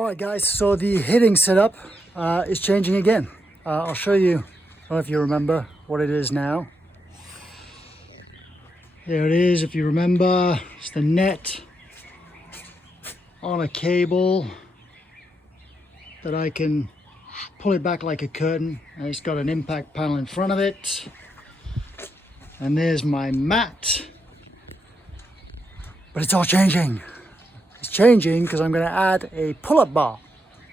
All right guys, so the hitting setup is changing again. I'll show you, I don't know if you remember what it is now. There it is, if you remember, it's the net on a cable that I can pull it back like a curtain, and it's got an impact panel in front of it. And there's my mat. But it's all changing. It's changing because I'm going to add a pull-up bar.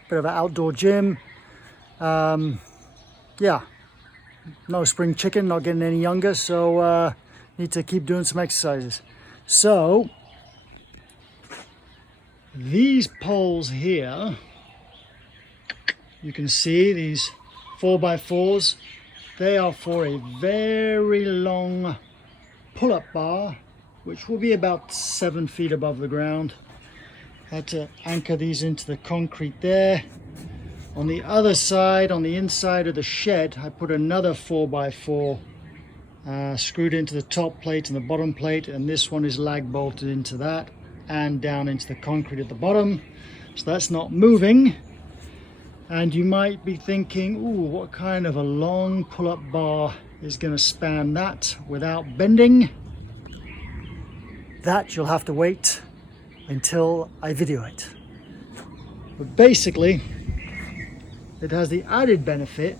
Bit of an outdoor gym. Yeah, no spring chicken, not getting any younger, so need to keep doing some exercises. So these poles here, you can see these 4x4s, they are for a very long pull-up bar, which will be about 7 feet above the ground. Had to anchor these into the concrete there. On the other side, on the inside of the shed, I put another 4x4 screwed into the top plate and the bottom plate, and this one is lag bolted into that and down into the concrete at the bottom, so that's not moving. And you might be thinking, ooh, what kind of a long pull-up bar is going to span that without bending? That you'll have to wait until I video it. But basically, it has the added benefit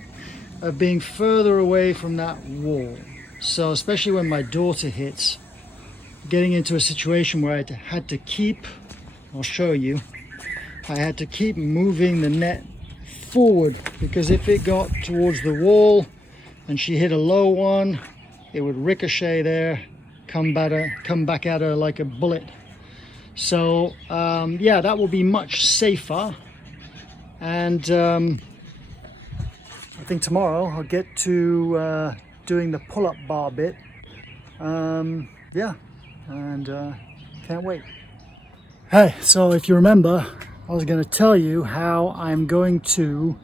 of being further away from that wall. So especially when my daughter hits, getting into a situation where I had to keep, I'll show you, I had to keep moving the net forward, because if it got towards the wall and she hit a low one, it would ricochet there, come back at her like a bullet. So yeah, that will be much safer. And I think tomorrow I'll get to doing the pull-up bar bit. Yeah, and can't wait. Hey, so if you remember, I was going to tell you how I'm going to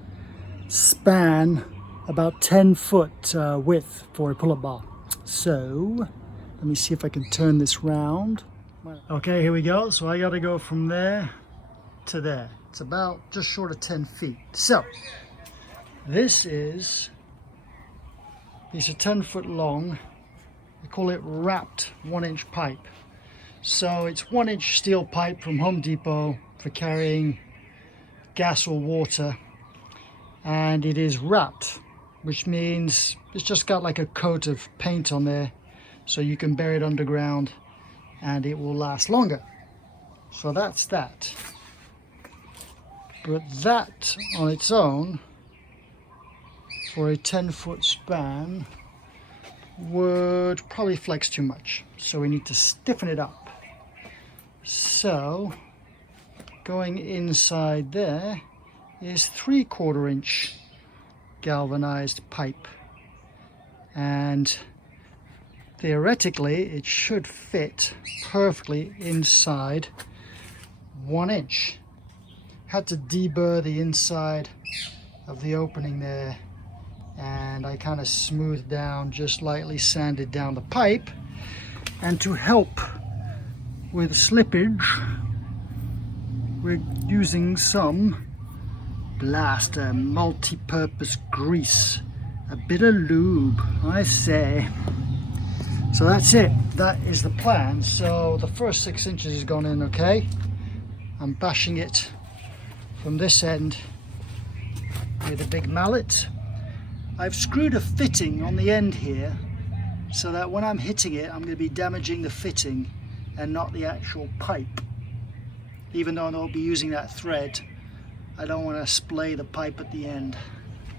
span about 10 foot width for a pull-up bar. So let me see if I can turn this round. Okay, here we go. So I got to go from there to there. It's about just short of 10 feet. So this is, these are 10 foot long. They call it wrapped 1-inch pipe. So it's 1-inch steel pipe from Home Depot for carrying gas or water, and it is wrapped, which means it's just got like a coat of paint on there, so you can bury it underground and it will last longer. So that's that. But that on its own, for a 10-foot span, would probably flex too much. So we need to stiffen it up. So going inside there is 3/4 inch galvanized pipe. And theoretically, it should fit perfectly inside 1 inch. Had to deburr the inside of the opening there, and I kind of smoothed down, just lightly sanded down the pipe. And to help with slippage, we're using some Blaster multi-purpose grease, a bit of lube, I say. So that's it, that is the plan. So the first 6 inches has gone in okay. I'm bashing it from this end with a big mallet. I've screwed a fitting on the end here so that when I'm hitting it, I'm going to be damaging the fitting and not the actual pipe. Even though I'll be using that thread, I don't want to splay the pipe at the end.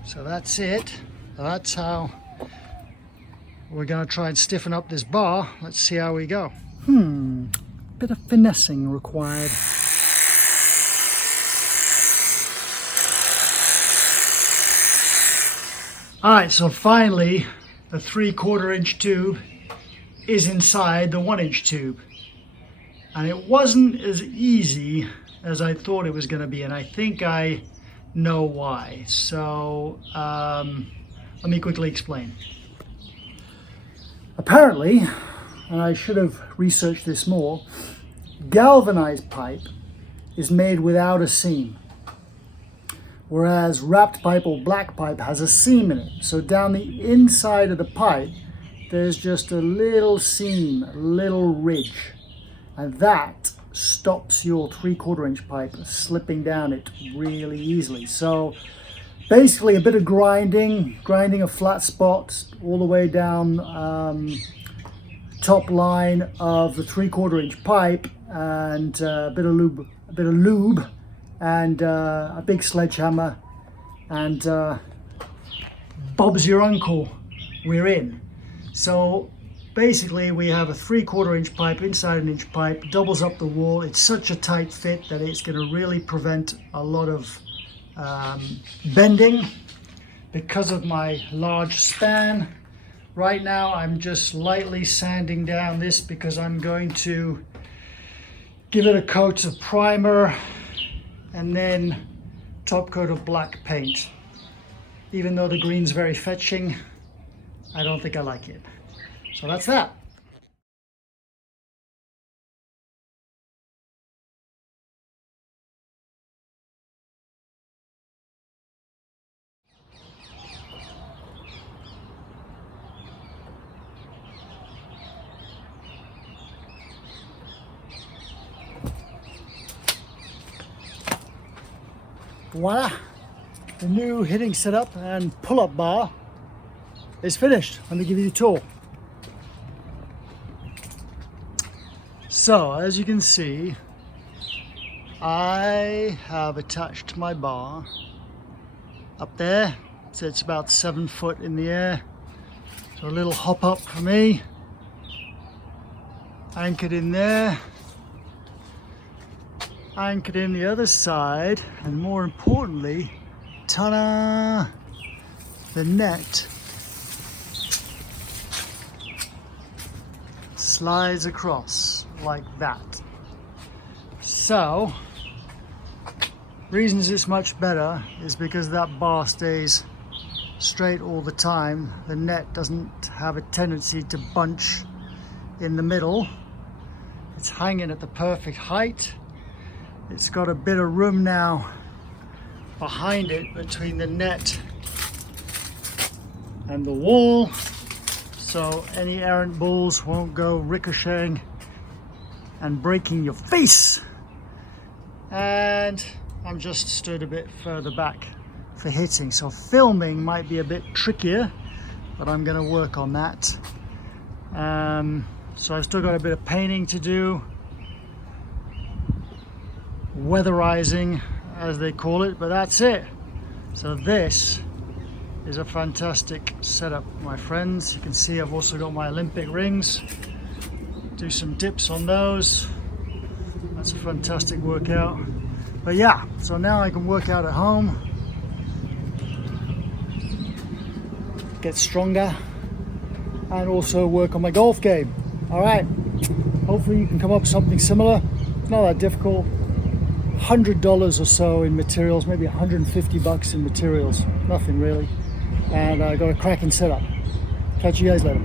So that's it. That's how we're going to try and stiffen up this bar. Let's see how we go. Bit of finessing required. Alright, so finally the 3/4 inch tube is inside the 1-inch tube. And it wasn't as easy as I thought it was going to be, and I think I know why. So let me quickly explain. Apparently, and I should have researched this more, galvanized pipe is made without a seam. whereas wrapped pipe or black pipe has a seam in it. So down the inside of the pipe, there's just a little seam, a little ridge, and that stops your 3/4 inch pipe slipping down it really easily. So basically a bit of grinding a flat spot all the way down top line of the 3/4 inch pipe, and a bit of lube and a big sledgehammer, and Bob's your uncle, we're in. So basically we have a 3/4 inch pipe inside an inch pipe, doubles up the wall. It's such a tight fit that it's going to really prevent a lot of bending because of my large span. Right now I'm just lightly sanding down this because I'm going to give it a coat of primer and then top coat of black paint. Even though the green's very fetching, I don't think I like it. So that's that. Voila! The new hitting setup and pull-up bar is finished. Let me give you a tour. So, as you can see, I have attached my bar up there. So it's about 7 foot in the air. So a little hop up for me. Anchored in there. Anchored in the other side, and more importantly, ta-da! The net slides across like that. So, reasons it's much better is because that bar stays straight all the time. The net doesn't have a tendency to bunch in the middle. It's hanging at the perfect height. It's got a bit of room now behind it between the net and the wall, so any errant balls won't go ricocheting and breaking your face. And I'm just stood a bit further back for hitting, so filming might be a bit trickier, but I'm going to work on that. So I've still got a bit of painting to do, weatherizing as they call it, but that's it. So this is a fantastic setup, my friends. You can see I've also got my Olympic rings. Do some dips on those. That's a fantastic workout. But yeah, so now I can work out at home, get stronger, and also work on my golf game. All right, hopefully you can come up with something similar. It's not that difficult. $100 or so in materials, maybe 150 bucks in materials, nothing really. And I got a cracking setup. Catch you guys later.